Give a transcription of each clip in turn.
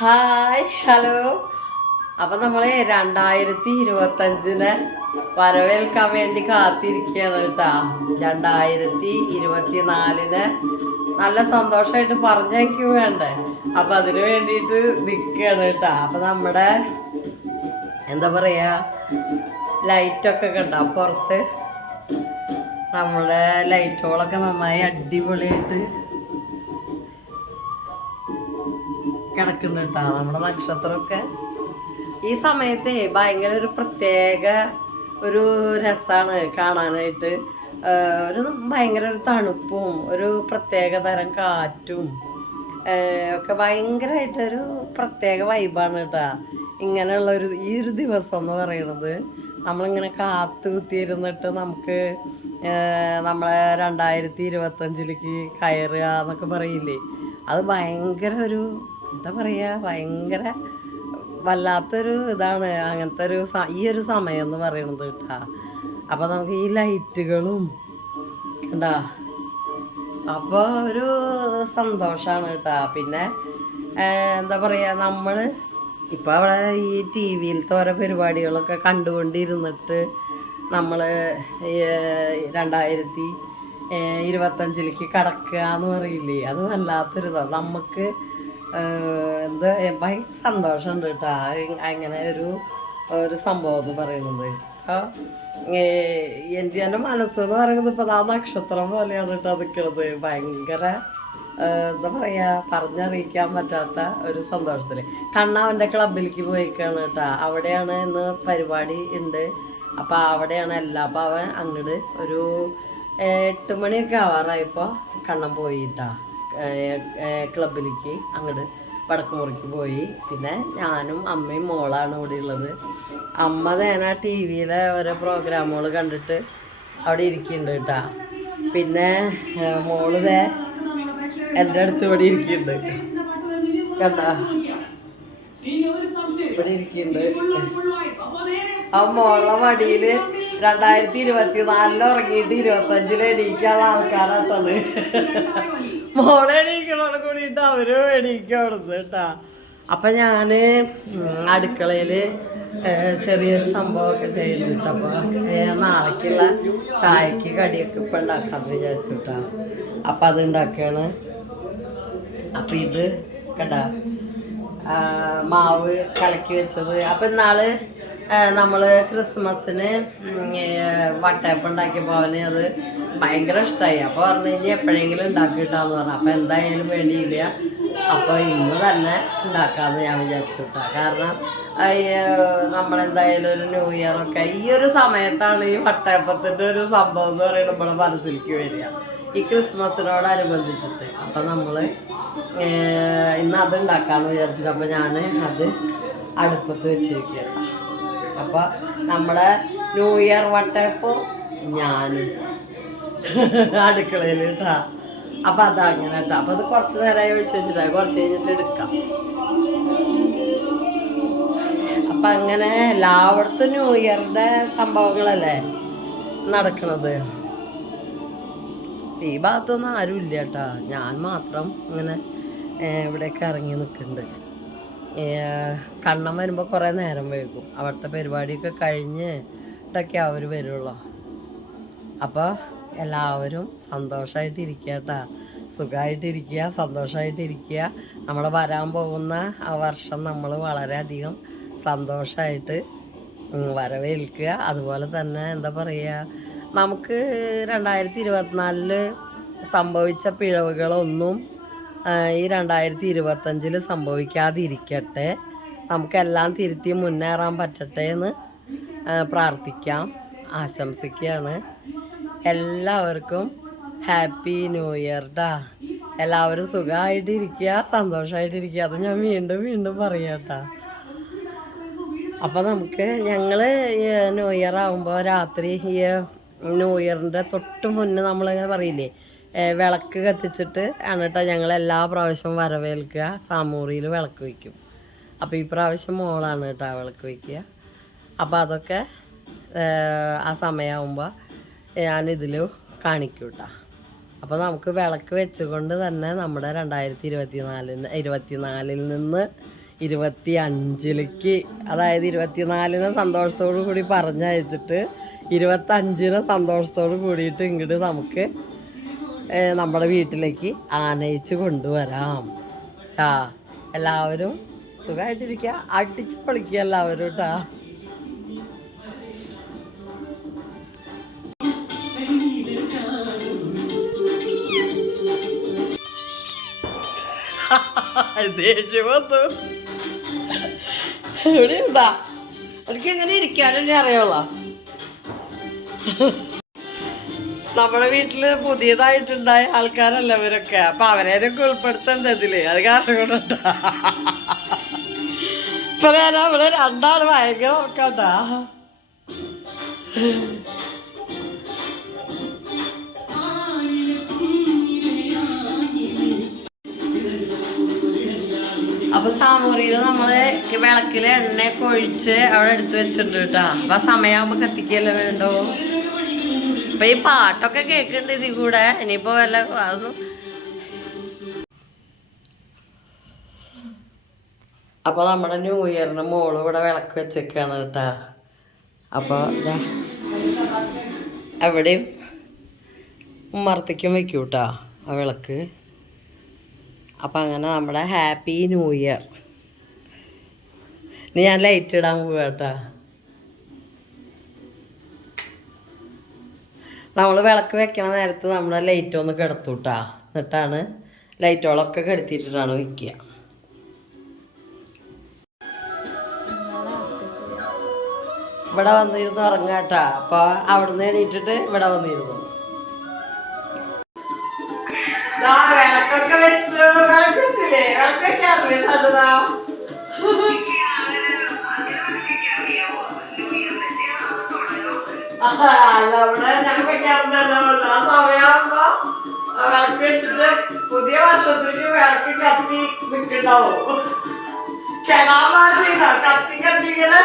Hi hello. അപ്പം നമ്മൾ 2025 വരവേൽക്കാൻ വേണ്ടി കാത്തിരിക്കുകയാണ് കേട്ടാ. 2024 നല്ല സന്തോഷമായിട്ട് പറഞ്ഞേക്കും വേണ്ടേ. അപ്പം അതിന് വേണ്ടിയിട്ട് നിൽക്കുകയാണ് കേട്ടാ. അപ്പം നമ്മുടെ എന്താ പറയുക, ലൈറ്റൊക്കെ കണ്ടാ പുറത്ത് നമ്മുടെ ലൈറ്റുകളൊക്കെ നന്നായി അടിപൊളിയായിട്ട് കിടക്കുന്നുണ്ട് കേട്ടോ. നമ്മുടെ നക്ഷത്രമൊക്കെ ഈ സമയത്ത് ഭയങ്കര ഒരു പ്രത്യേക ഒരു രസമാണ് കാണാനായിട്ട്. ഒരു ഭയങ്കര ഒരു തണുപ്പും ഒരു പ്രത്യേക തരം കാറ്റും ഒക്കെ ഭയങ്കരമായിട്ടൊരു പ്രത്യേക വൈബാണ് കേട്ടോ. ഇങ്ങനെയുള്ള ഈ ഒരു ദിവസം എന്ന് പറയുന്നത് നമ്മളിങ്ങനെ കാത്തു കുത്തിയിരുന്നിട്ട് നമുക്ക് നമ്മളെ 2025 കയറുക എന്നൊക്കെ പറയില്ലേ. അത് ഭയങ്കര ഒരു എന്താ പറയുക, ഭയങ്കര വല്ലാത്തൊരു ഇതാണ് അങ്ങനത്തെ ഈ ഒരു സമയം എന്ന് പറയുന്നത് കേട്ടാ. അപ്പോൾ നമുക്ക് ഈ ലൈറ്റുകളും കണ്ടാ, അപ്പോൾ ഒരു സന്തോഷമാണ് കേട്ടാ. പിന്നെ എന്താ പറയുക, നമ്മൾ ഇപ്പോൾ അവിടെ ഈ ടി വിയിലത്തെ ഓരോ പരിപാടികളൊക്കെ കണ്ടുകൊണ്ടിരുന്നിട്ട് നമ്മൾ 2025 കടക്കുക എന്ന് പറയില്ലേ, അത് വല്ലാത്തൊരിതാണ് നമുക്ക്. എന്താ ഭയങ്കര സന്തോഷമുണ്ട് കേട്ടോ അങ്ങനെ ഒരു സംഭവം എന്ന് പറയുന്നത്. അപ്പോൾ എൻ്റെ മനസ്സെന്ന് പറയുന്നത് ഇപ്പോൾ ആ നക്ഷത്രം പോലെയാണ് കേട്ടോ നിൽക്കുന്നത്. ഭയങ്കര എന്താ പറയുക, പറഞ്ഞറിയിക്കാൻ പറ്റാത്ത ഒരു സന്തോഷത്തിൽ. കണ്ണാവൻ്റെ ക്ലബിലേക്ക് പോയിക്കാണ് കേട്ടോ. അവിടെയാണ് ഇന്ന് പരിപാടി ഉണ്ട്. അപ്പോൾ അവിടെയാണ് എല്ലാം. അപ്പോൾ അവൻ അങ്ങോട്ട് ഒരു 8 മണിയൊക്കെ ആവാറായപ്പോൾ കണ്ണൻ പോയിട്ടാ ക്ലബിലേക്ക് അങ്ങോട്ട് വടക്കുമുറിക്ക് പോയി. പിന്നെ ഞാനും അമ്മയും മോളാണ് ഇവിടെ ഉള്ളത്. അമ്മ നേനാ ടി വിയിലെ ഓരോ പ്രോഗ്രാമുകൾ കണ്ടിട്ട് അവിടെ ഇരിക്കുന്നുണ്ട് കേട്ടാ. പിന്നെ മോള് എൻ്റെ അടുത്ത് ഇവിടെ ഇരിക്കുന്നുണ്ട് കണ്ടാ, ഇവിടെ ഇരിക്കുന്നുണ്ട്. ആ മോളെ മടിയിൽ 2024 ഉറങ്ങിയിട്ട് 25 എണീക്കാനുള്ള ആൾക്കാരാട്ടത്. മോളെ എണീക്കണോട് കൂടിയിട്ട് അവരും എണീക്കണത് കേട്ടാ. അപ്പം ഞാൻ അടുക്കളയിൽ ചെറിയൊരു സംഭവമൊക്കെ ചെയ്തിട്ട് അപ്പോൾ നാളേക്കുള്ള ചായക്ക് കടിയൊക്കെ ഇപ്പം ഉണ്ടാക്കാമെന്ന് വിചാരിച്ചു കേട്ടാ. അപ്പം അത് ഉണ്ടാക്കുകയാണ്. അപ്പം ഇത് കേട്ടാ മാവ് കലക്കി വെച്ചത്. അപ്പം ഇന്നാൾ നമ്മൾ ക്രിസ്മസിന് വട്ടയപ്പം ഉണ്ടാക്കിയപ്പോൾ അവന് അത് ഭയങ്കര ഇഷ്ടമായി. അപ്പോൾ പറഞ്ഞു ഇനി എപ്പോഴെങ്കിലും ഉണ്ടാക്കിയിട്ടാന്ന് പറഞ്ഞു. അപ്പോൾ എന്തായാലും വേണ്ടിയില്ല, അപ്പോൾ ഇന്ന് തന്നെ ഉണ്ടാക്കാമെന്ന് ഞാൻ വിചാരിച്ചു കേട്ടോ. കാരണം നമ്മളെന്തായാലും ഒരു ന്യൂ ഇയറൊക്കെ ഈ ഒരു സമയത്താണ് ഈ വട്ടയപ്പത്തിൻ്റെ ഒരു സംഭവം എന്ന് പറയുന്നത് നമ്മുടെ മനസ്സിലേക്ക് വരിക, ഈ ക്രിസ്മസിനോടനുബന്ധിച്ചിട്ട്. അപ്പം നമ്മൾ ഇന്ന് അത് ഉണ്ടാക്കാമെന്ന് വിചാരിച്ചിട്ട് അപ്പോൾ ഞാൻ അത് അടുപ്പത്ത് വെച്ചിരിക്കുകയാണ്. അപ്പോൾ നമ്മുടെ ന്യൂ ഇയർ വട്ടയപ്പോൾ ഞാനും അടുക്കളയിൽ കേട്ടാ. അപ്പം അതങ്ങനെ കേട്ടോ. അപ്പം അത് കുറച്ച് നേരമായി ഒഴിച്ച് വെച്ചിട്ടാണ്, കുറച്ച് കഴിഞ്ഞിട്ട് എടുക്കാം. അപ്പം അങ്ങനെ എല്ലായിടത്തും ന്യൂ ഇയറിൻ്റെ സംഭവങ്ങളല്ലേ നടക്കണത്. ഈ ഭാഗത്തൊന്നും ആരും ഇല്ല കേട്ടാ, ഞാൻ മാത്രം ഇങ്ങനെ ഇവിടെയൊക്കെ ഇറങ്ങി നിൽക്കുന്നുണ്ട്. കണ്ണൻ വരുമ്പോൾ കുറേ നേരം വൈകും. അവിടുത്തെ പരിപാടിയൊക്കെ കഴിഞ്ഞിട്ടൊക്കെ അവർ വരുള്ളൂ. അപ്പോൾ എല്ലാവരും സന്തോഷമായിട്ടിരിക്കുക കേട്ടോ, സുഖമായിട്ടിരിക്കുക, സന്തോഷമായിട്ടിരിക്കുക. നമ്മൾ വരാൻ പോകുന്ന ആ വർഷം നമ്മൾ വളരെയധികം സന്തോഷമായിട്ട് വരവേൽക്കുക. അതുപോലെ തന്നെ എന്താ പറയുക, നമുക്ക് 2024 സംഭവിച്ച പിഴവുകളൊന്നും ഈ 2025 സംഭവിക്കാതിരിക്കട്ടെ. നമുക്കെല്ലാം തിരുത്തി മുന്നേറാൻ പറ്റട്ടെ എന്ന് പ്രാർത്ഥിക്കാം, ആശംസിക്കുകയാണ്. എല്ലാവർക്കും ഹാപ്പി ന്യൂ ഇയർ ടാ. എല്ലാവരും സുഖമായിട്ടിരിക്കുക, സന്തോഷമായിട്ടിരിക്കുക. അത് ഞാൻ വീണ്ടും വീണ്ടും പറയാം കേട്ടോ. അപ്പോൾ ഞങ്ങൾ ന്യൂ ഇയർ ആകുമ്പോൾ രാത്രി ഈ ന്യൂ ഇയറിൻ്റെ തൊട്ട് മുന്നേ നമ്മളിങ്ങനെ പറയില്ലേ, വിളക്ക് കത്തിച്ചിട്ട് ആണ് കേട്ടോ ഞങ്ങൾ എല്ലാ പ്രാവശ്യവും വരവേൽക്കുക. സാമൂറിയിൽ വിളക്ക് വയ്ക്കും. അപ്പോൾ ഈ പ്രാവശ്യം മോളാണ് കേട്ടോ വിളക്ക് വയ്ക്കുക. അപ്പോൾ അതൊക്കെ ആ സമയമാകുമ്പോൾ ഞാനിതിൽ കാണിക്കും കേട്ടോ. അപ്പോൾ നമുക്ക് വിളക്ക് വെച്ചുകൊണ്ട് തന്നെ നമ്മുടെ 2024 നിന്ന് 25-ലേക്ക്, അതായത് 24-ന് സന്തോഷത്തോടു കൂടി പറഞ്ഞയച്ചിട്ട് 25-ന് സന്തോഷത്തോടു കൂടിയിട്ട് ഇങ്ങോട്ട് നമുക്ക് നമ്മുടെ വീട്ടിലേക്ക് ആനയിച്ച് കൊണ്ടുവരാം. എല്ലാവരും സുഖമായിട്ടിരിക്കുക, അടിച്ച് പൊളിക്കുക എല്ലാവരും കേട്ടാ. ദേഷ്യമൊന്നു ഇവിടെ എന്താ എനിക്ക് എങ്ങനെ ഇരിക്കാനും അറിയുള്ള. നമ്മുടെ വീട്ടില് പുതിയതായിട്ടുണ്ടായ ആൾക്കാരല്ല ഇവരൊക്കെ, അപ്പൊ അവരെയൊക്കെ ഉൾപ്പെടുത്തണ്ട ഇതില്. അത് കാരണം കൊണ്ടാ ഇപ്പൊ ഞാൻ അവിടെ രണ്ടാള് ഭയങ്കര ഉറക്കാട്ടാ. അപ്പൊ സാമൂറിയില് നമ്മള് വിളക്കില് എണ്ണയൊക്കെ ഒഴിച്ച് അവിടെ എടുത്ത് വെച്ചിട്ടുണ്ട് കേട്ടാ. അപ്പൊ ആ സമയമാകുമ്പോ കത്തിക്കല്ലേ വേണ്ടോ. അപ്പൊ ഈ പാട്ടൊക്കെ കേൾക്കുന്നുണ്ട് ഇതിൽ കൂടെ. ഇനിയിപ്പോ വല്ല അതൊന്നും. അപ്പൊ നമ്മുടെ ന്യൂ ഇയറിന് മോള് ഇവിടെ വിളക്ക് വെച്ചേക്കാണ് കേട്ടാ. അപ്പൊ എവിടെയും ഉമ്മർത്തേക്കും വെക്കൂട്ടാ ആ വിളക്ക്. അപ്പം അങ്ങനെ നമ്മുടെ ഹാപ്പി ന്യൂ ഇയർ. ഇനി ഞാൻ ലൈറ്റ് ഇടാൻ പോവുക കേട്ടാ. നമ്മൾ വിളക്ക് വെക്കണ നേരത്ത് നമ്മുടെ ലൈറ്റ് ഒന്ന് കിടത്തൂട്ടാ. എന്നിട്ടാണ് ലൈറ്റുകളൊക്കെ കെടുത്തിട്ടിട്ടാണ് വെക്കുക. ഇവിടെ വന്നിരുന്ന് ഉറങ്ങാട്ടാ. അപ്പോൾ അവിടുന്ന് എണീറ്റിട്ട് ഇവിടെ വന്നിരുന്നു. വിളക്കൊക്കെ വെച്ചു. വിളക്ക് വെച്ചില്ലേ? വിളക്ക് വെക്കാറില്ലേ ഷാജദാ? അവിടെ ഞാൻ വെക്കാറുണ്ടല്ലോ. ആ സമയമാകുമ്പോ വിളക്ക് വെച്ചിട്ട് പുതിയ വർഷത്തേക്ക് വിളക്ക് കത്തി നിൽക്കുന്നുണ്ടാവും. കെടാൻ പാടില്ല, കത്തി കത്തിങ്ങനെ.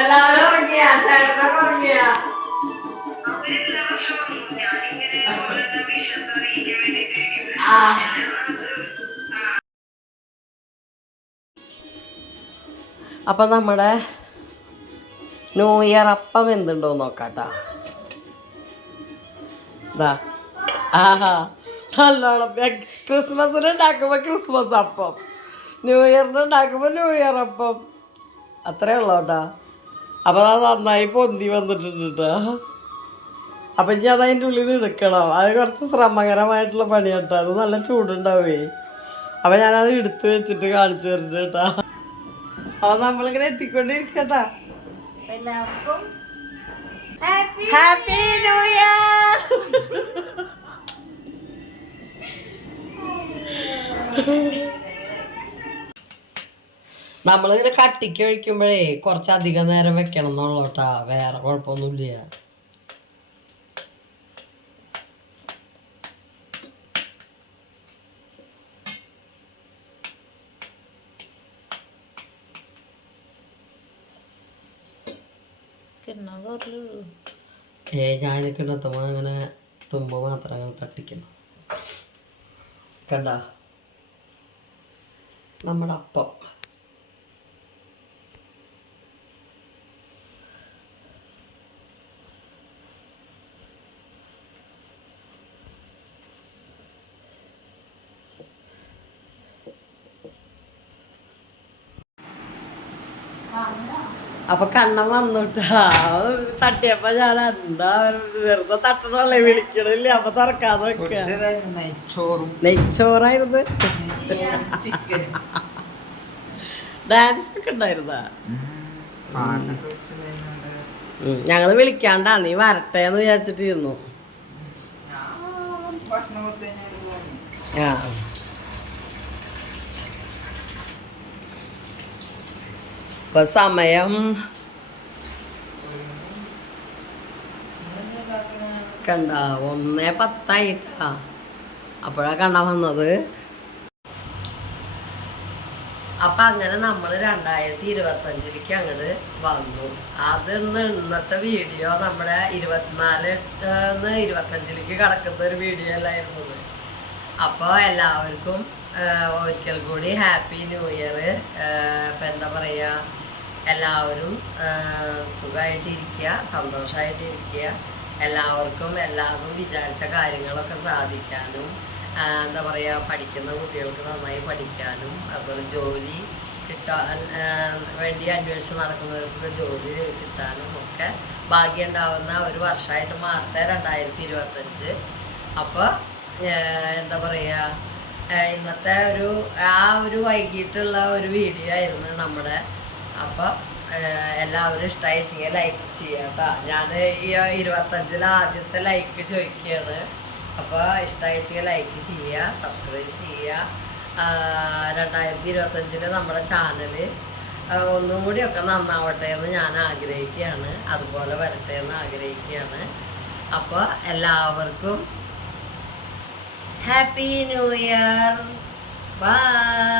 എല്ലാവരും ഉറങ്ങിയാ? ചേട്ടനൊക്കെ ഉറങ്ങിയാ? അപ്പൊ നമ്മുടെ ന്യൂ ഇയർ അപ്പം എന്തുണ്ടോ നോക്കാട്ടാ. നല്ലോണം ക്രിസ്മസിന് ഉണ്ടാക്കുമ്പോ ക്രിസ്മസ് അപ്പം, ന്യൂ ഇയറിന് ഉണ്ടാക്കുമ്പോ ന്യൂ ഇയർ അപ്പം. അത്രേ ഉള്ളൂ കേട്ടാ. അപ്പൊ അത് നന്നായി പൊന്തി വന്നിട്ടുണ്ട് കേട്ടോ. അപ്പൊ ഇനി അത് അതിൻ്റെ ഉള്ളിൽ നിന്ന് എടുക്കണം. അത് കുറച്ച് ശ്രമകരമായിട്ടുള്ള പണി കേട്ടോ. അത് നല്ല ചൂടുണ്ടാവേ. അപ്പൊ ഞാനത് എടുത്ത് വെച്ചിട്ട് കാണിച്ചു തരുന്നുണ്ട് കേട്ടാ. അപ്പൊ നമ്മളിങ്ങനെ എത്തിക്കൊണ്ടിരിക്കട്ടാ. എല്ലാവർക്കും ഹാപ്പി ന്യൂ ഇയർ. നമ്മളിങ്ങനെ കട്ടിക്ക് ഒഴിക്കുമ്പോഴേ കുറച്ചധികം നേരം വെക്കണം എന്നുള്ളൂ കേട്ടാ. വേറെ കുഴപ്പമൊന്നുമില്ല. ഞാനൊക്കെ കിടത്തുമ്പോ അങ്ങനെ തുമ്പ് മാത്രം അങ്ങനെ തട്ടിക്കണം. കണ്ട നമ്മുടെ അപ്പം. അപ്പൊ കണ്ണം വന്നിട്ടാ തട്ടിയപ്പോ ഞാൻ എന്താ വെറുതെ തട്ടണല്ലേ, വിളിക്കണില്ല. അപ്പൊ തുറക്കാതെ വെക്ക. നെയ്ച്ചോറായിരുന്നു. ഡാൻസ് ഒക്കെ ഉണ്ടായിരുന്നാ? ഞങ്ങള് വിളിക്കാണ്ടാ, നീ വരട്ടെന്ന് വിചാരിച്ചിട്ടിരുന്നു. ആ ഇപ്പൊ സമയം കണ്ട 1:10 അപ്പോഴാ കണ്ണ വന്നത്. അപ്പം അങ്ങനെ നമ്മൾ 2025 അങ്ങോട്ട് വന്നു. ഇന്നത്തെ വീഡിയോ നമ്മുടെ 24-25 കടക്കുന്ന ഒരു വീഡിയോ അല്ലായിരുന്നു. അപ്പോൾ എല്ലാവർക്കും ഒരിക്കൽ കൂടി ഹാപ്പി ന്യൂ ഇയർ. ഇപ്പം എന്താ പറയുക, എല്ലാവരും സുഖമായിട്ടിരിക്കുക, സന്തോഷമായിട്ടിരിക്കുക. എല്ലാവർക്കും എല്ലാവരും വിചാരിച്ച കാര്യങ്ങളൊക്കെ സാധിക്കാനും, എന്താ പറയുക, പഠിക്കുന്ന കുട്ടികൾക്ക് നന്നായി പഠിക്കാനും, അതുപോലെ ജോലി കിട്ടാൻ വേണ്ടി അന്വേഷിച്ച് നടക്കുന്നവർക്ക് ജോലി കിട്ടാനും ഒക്കെ ഭാഗ്യം ഉണ്ടാവുന്ന ഒരു വർഷമായിട്ട് മാറട്ടെ 2025. അപ്പോൾ എന്താ പറയുക, ഇന്നത്തെ ഒരു വൈകിട്ടുള്ള ഒരു വീഡിയോ ആയിരുന്നു നമ്മുടെ. അപ്പോൾ എല്ലാവരും ഇഷ്ടമായി വെച്ചെങ്കിൽ ലൈക്ക് ചെയ്യാം കേട്ടോ. ഞാൻ ഈ 25 ആദ്യത്തെ ലൈക്ക് ചോദിക്കുകയാണ്. അപ്പോൾ ഇഷ്ടമായി വെച്ചെങ്കിൽ ലൈക്ക് ചെയ്യുക, സബ്സ്ക്രൈബ് ചെയ്യുക. 2025 നമ്മുടെ ചാനൽ ഒന്നും കൂടിയൊക്കെ നന്നാവട്ടെ എന്ന് ഞാൻ ആഗ്രഹിക്കുകയാണ്, അതുപോലെ വരട്ടെ എന്ന് ആഗ്രഹിക്കുകയാണ്. അപ്പോൾ എല്ലാവർക്കും ഹാപ്പി ന്യൂ ഇയർ. ബൈ.